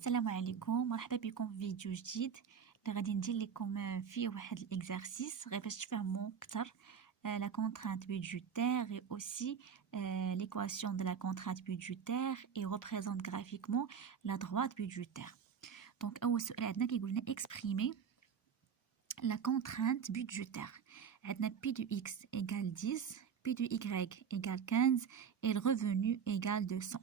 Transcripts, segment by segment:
السلام عليكم، مرحبا بكم في فيديو جديد اللي غادي ندير لكم فيه واحد الاكزرسيس غير باش تفهموا اكثر لا contrainte budgétaire et aussi l'équation de la contrainte budgétaire et représente graphiquement la droite budgétaire. Donc اول سؤال عندنا كيقول لنا exprimer la contrainte budgétaire. عندنا P de X égale 10, P de Y égale 15 et le revenu égale 200.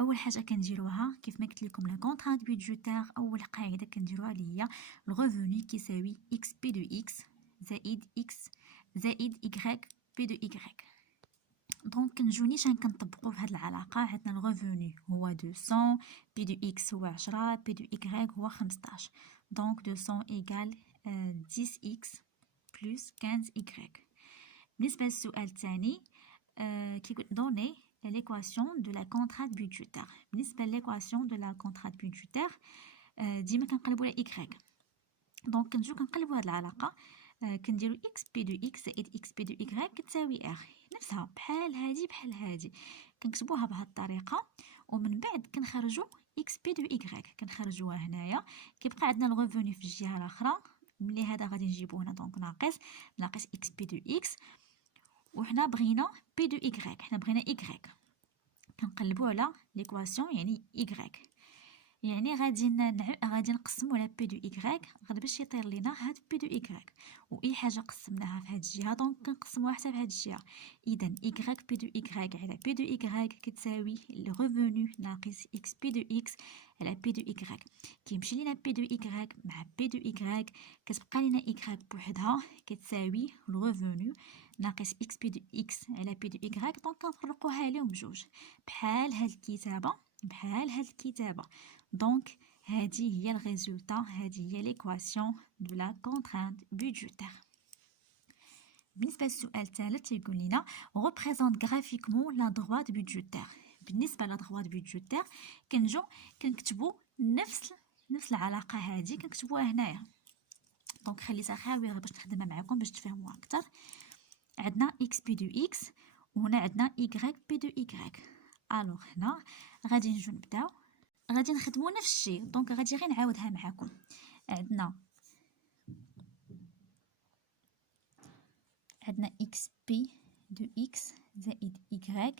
اول حاجه كنديروها كيف ما قلت لكم لا كونطرانت بيدجيتير، اول قاعده كنديروها اللي هي الريفوني كيساوي اكس بي دو اكس زائد اكس زائد ايكغيك بي دو ايكغيك. دونك كنجيو نيشان كنطبقوا في هذه العلاقه. عندنا الريفوني هو 200، بي دو اكس هو 10، بي دو ايكغيك هو 15. دونك 200 ايكال 10 اكس بلس 15 ايكغيك. بالنسبه للسؤال الثاني كيقول دوني l'équation de la contrainte budgétaire. بالنسبة l'équation de la contrainte budgétaire ديما كنقلبوا على y. دونك كنجيو كنقلبوا هاد العلاقة، كنديرو x بي دو x زائد x بي دو y كتساوي r، نفسها بحال هادي بحال هادي كنكتبوها بهاد الطريقة، ومن بعد كنخرجوا x بي دو y كنخرجوها هنايا. كيبقى عندنا الريفوني في الجهة الأخرى، ملي هذا غادي نجيبوه هنا دونك ناقص x بي دو x، وحنا بغينا بي دو إيكغيك، حنا بغينا إيكغيك كنقلبو على ليكواسيون يعني إيكغيك، يعني غادي نقسمو على بي دو إيكغيك غير باش يطير لينا هاد بي دو إيكغيك، و أي حاجة قسمناها في هاد الجهة دونك كنقسموها حتى في هاد الجهة. إذا إيكغيك بي دو إيكغيك على بي دو إيكغيك كتساوي الريفوني ناقص إكس بي دو إكس على بي دو إيكغيك. كيمشي لينا بي دو إيكغيك مع بي دو إيكغيك كتبقى لينا إيكغيك بوحدها كتساوي الريفوني ناقص إكس بي دو إكس على بي دو إيكغيك. دونك كنفرقوها ليهم بجوج بحال هاد الكتابة دونك هذه هي الريزولتا، هذه هي ليكواسيون دو لا كونطرانت بودجيتير. بالنسبة للسؤال الثالث يقول لنا représente graphiquement la droite budgétaire. بالنسبة لا droite budgétaire كنجو كنكتبو نفس العلاقة هذه كنكتبوها هنايا. دونك خليتها خاوية باش نخدمها معكم باش تفهموها أكثر. عندنا x بي دو x وهنا عندنا y بي دو y. الوغ هنا غادي نجيو نبداو غادي نخدمو نفس الشيء، دونك غادي غير نعاودها معكم. عندنا x بي دو x زائد y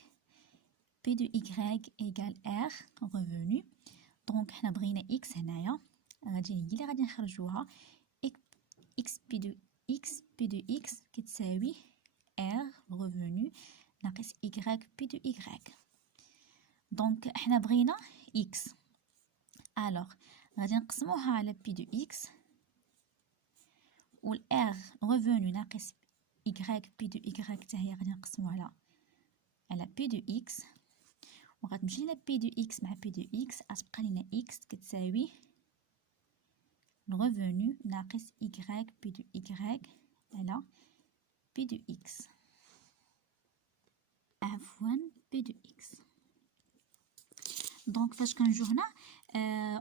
بي دو y ايكال r ريفوني. دونك حنا بغينا x هنايا، غادي هي اللي غادي نخرجوها. x بي دو x كتساوي r ريفوني ناقص y بي دو y. دونك حنا بغينا x، الوغ غادي نقسموها على بي دو x، و r ريفوني ناقص y بي دو y حتى هي غادي نقسموها على بي دو x، وغتمشي لنا بي دو x مع بي دو x غتبقى لينا x كتساوي ريفوني ناقص y بي دو y على بي دو x، عفوا بي دو x. دونك فاش كنجيو هنا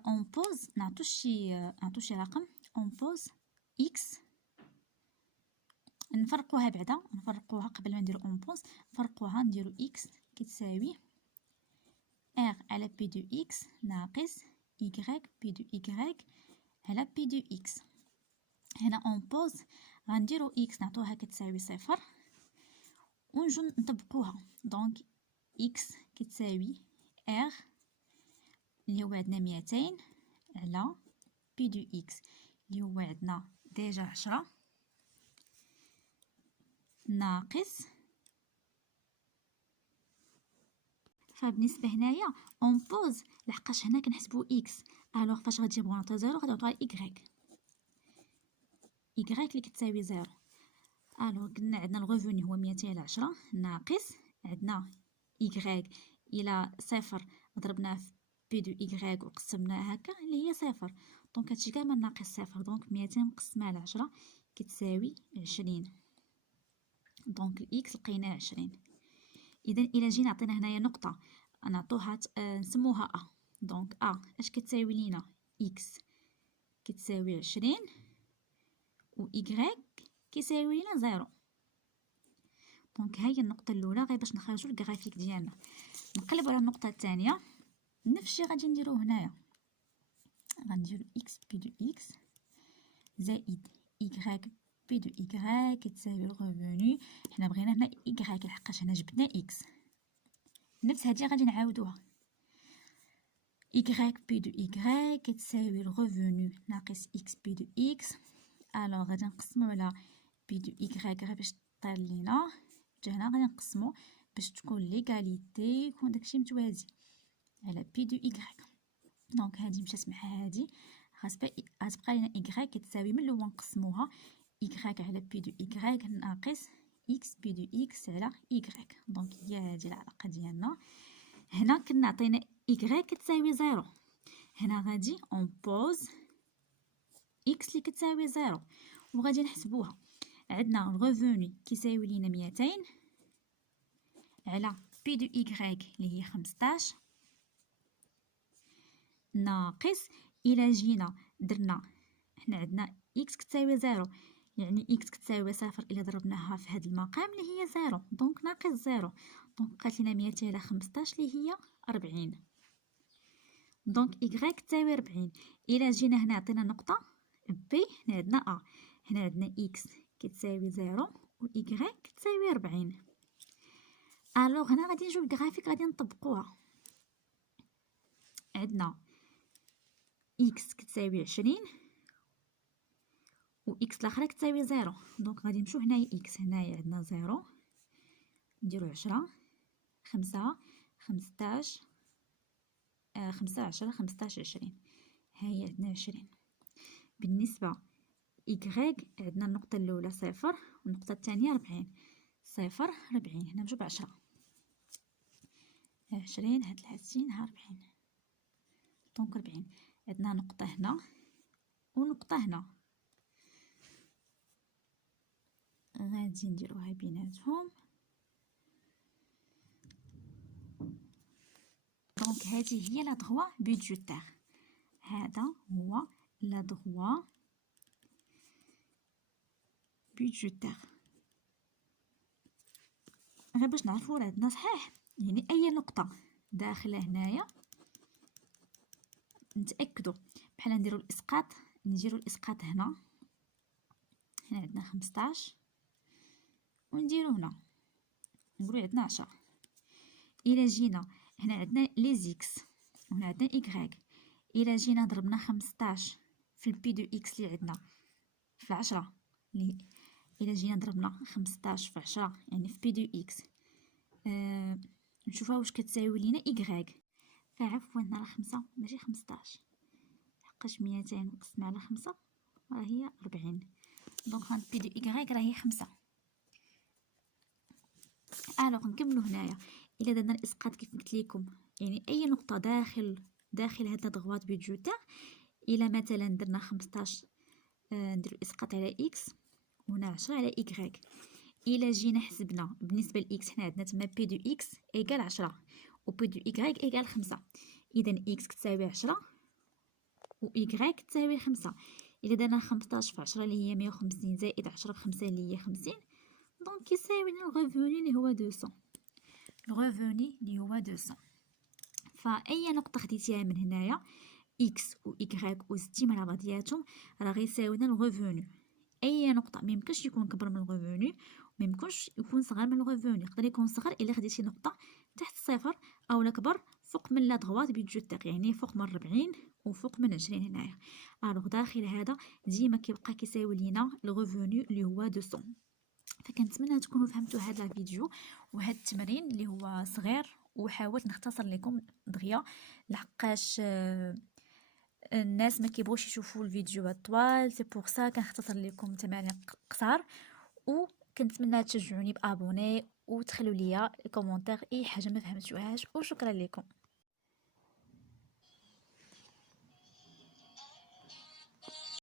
اون بوز نعطو شي رقم، اون بوز x نفرقوها بعدا، نفرقوها قبل ما نديرو اون بوز، نفرقوها نديرو x كتساوي r على بي دو x ناقص y بي دو y على بي دو x. هنا اون بوز غنديرو x نعطوها كتساوي صفر ونجو نطبقوها. دونك x كتساوي r اللي هو عندنا 200 على بي دو x اللي هو عندنا ديجا 10 ناقص. فبالنسبه هنايا اون بوز لحقاش هنا كنحسبو x، الوغ فاش غتجيبو نعطيو زيرو غتعطيو y اللي كتساوي زيرو. الوغ قلنا عندنا الريفوني هو 200 على 10 ناقص عندنا y الى صفر ضربناه في بي دو y وقسمناه هكا اللي هي صفر، دونك هادشي كامل ناقص صفر. دونك 200 مقسمة على 10 كتساوي 20، دونك الإكس لقيناه 20. إذا إلا جينا عطينا هنايا نقطة نعطوها نسموها أ، دونك أ اش كتساوي لينا إكس كتساوي 20 و إيكغيك كيساوي لينا زيرو. دونك هاهي النقطة الأولى غير باش نخرجو الجرافيك ديالنا. نقلبو على النقطة الثانية، نفس الشي غادي نديروه هنايا. غنديرو اكس بي دو اكس زائد y بي دو y كتساوي الغوفوني. حنا بغينا هنا y لحقاش هنا جبدنا اكس، نفس هادي غادي نعاودوها. y بي دو y كتساوي الغوفوني ناقص x بي دو x. الوغ غادي نقسمو على بي دو y غير باش طير لينا، جا هنا غادي نقسمو باش تكون ليغاليتي، يكون داكشي متوازي على بي دو y. دونك هادي مشات مع هادي، غتبقى لينا y كتساوي من الاول نقسموها y على بي دو y ناقص x بي دو x على y. دونك هي هادي العلاقه ديالنا. هنا كنا عطينا y كتساوي 0، هنا غادي اون بوز x اللي كتساوي 0 وغادي نحسبوها. عندنا الغوفوني كيساوي لينا 200 على بي دو y اللي هي 15 ناقص الى جينا درنا حنا عندنا x كتساوي 0 يعني x كتساوي 0 الى ضربناها في هذا المقام اللي هي 0 دونك ناقص 0. دونك بقات لينا 200 على 15 اللي هي 40. دونك y كتساوي 40. الى جينا هنا عطينا نقطه بي، هنا عندنا ا، هنا عندنا x كتساوي 0 و y كتساوي 40. الوغ هنا غادي نجيو الجرافيك غادي نطبقوها. عندنا x كتساوي 20 و x الاخرى كتساوي 0. دونك غادي نمشيو هنايا x، هنايا عندنا 0 نديرو 10 5 15 5 10 15 20 هاهي عندنا 20. بالنسبه y عندنا النقطه الاولى 0 والنقطه الثانيه 40. 0 40 هنا نمشيو ب10 20 هاد 30 ها 40. دونك 40 عندنا نقطه هنا ونقطه هنا غادي نديروها بيناتهم. دونك هذه هي لا دروا بيدجيتير، هذا هو لا دروا بيدجيتير. غير باش نعرفوا راه عندنا صحيح، يعني اي نقطه داخله هنايا نتاكدوا. بحال نديروا الاسقاط، نديروا الاسقاط هنا عندنا 15 ونديرو هنا نقولوا عندنا 10. الى جينا هنا عندنا لي زيكس وهنا عندنا y، الى جينا ضربنا 15 في البي دو اكس اللي عندنا في 10 اللي الى جينا ضربنا 15 في 10 يعني في بي دو اكس نشوفها واش كتساوي لينا y. فعفوا هنا راه 5 ماشي 15 حقاش 200 نقسم على 5 راه هي 40. دونك هاد بي دو y راه هي 5. الوغ نكملوا هنايا. الا درنا الاسقاط كيف قلت لكم يعني اي نقطه داخل هاد الضغوات بيدجيتير، الا مثلا درنا 15 نديرو الاسقاط على x وهنا 10 على y. الا جينا حسبنا بالنسبه لاكس حنا عندنا تما بي دو اكس ايكال 10 و بي دو y ايكال 5. اذا x كتساوي 10 و y كتساوي 5. الا درنا 15 في 10 اللي هي 150 زائد 10 في 5 اللي هي 50 دونك كيساوي لنا الغوفوني اللي هو 200. الغوفوني اللي هو 200. فاي نقطه خديتيها من هنايا x و y وزدتيهم على بعضياتهم راه غيساوي لنا الغوفوني. اي نقطه ما يمكنش يكون كبر من الغوفوني وما يمكنش يكون صغر من الغوفوني. يقدر يكون صغر الا خديتي نقطه تحت الصفر او كبر فوق من لا دغوات بيدجيتير يعني فوق من 40 وفوق من 20 هنايا. الوغ داخل هذا ديما كيبقى كيساوي لينا الغوفوني اللي هو 200. فكنتمنى تكونوا فهمتوا هذا الفيديو وهذا التمرين اللي هو صغير، وحاولت نختصر لكم دغيا لحقاش الناس ما كيبغوش يشوفوا الفيديوهات طوال، سي بور سا كنختصر لكم تمارين قصار. وكنتمنى تشجعوني بابوني وتخلوا لي كومونتير اي حاجه ما فهمتوهاش، وشكرا لكم.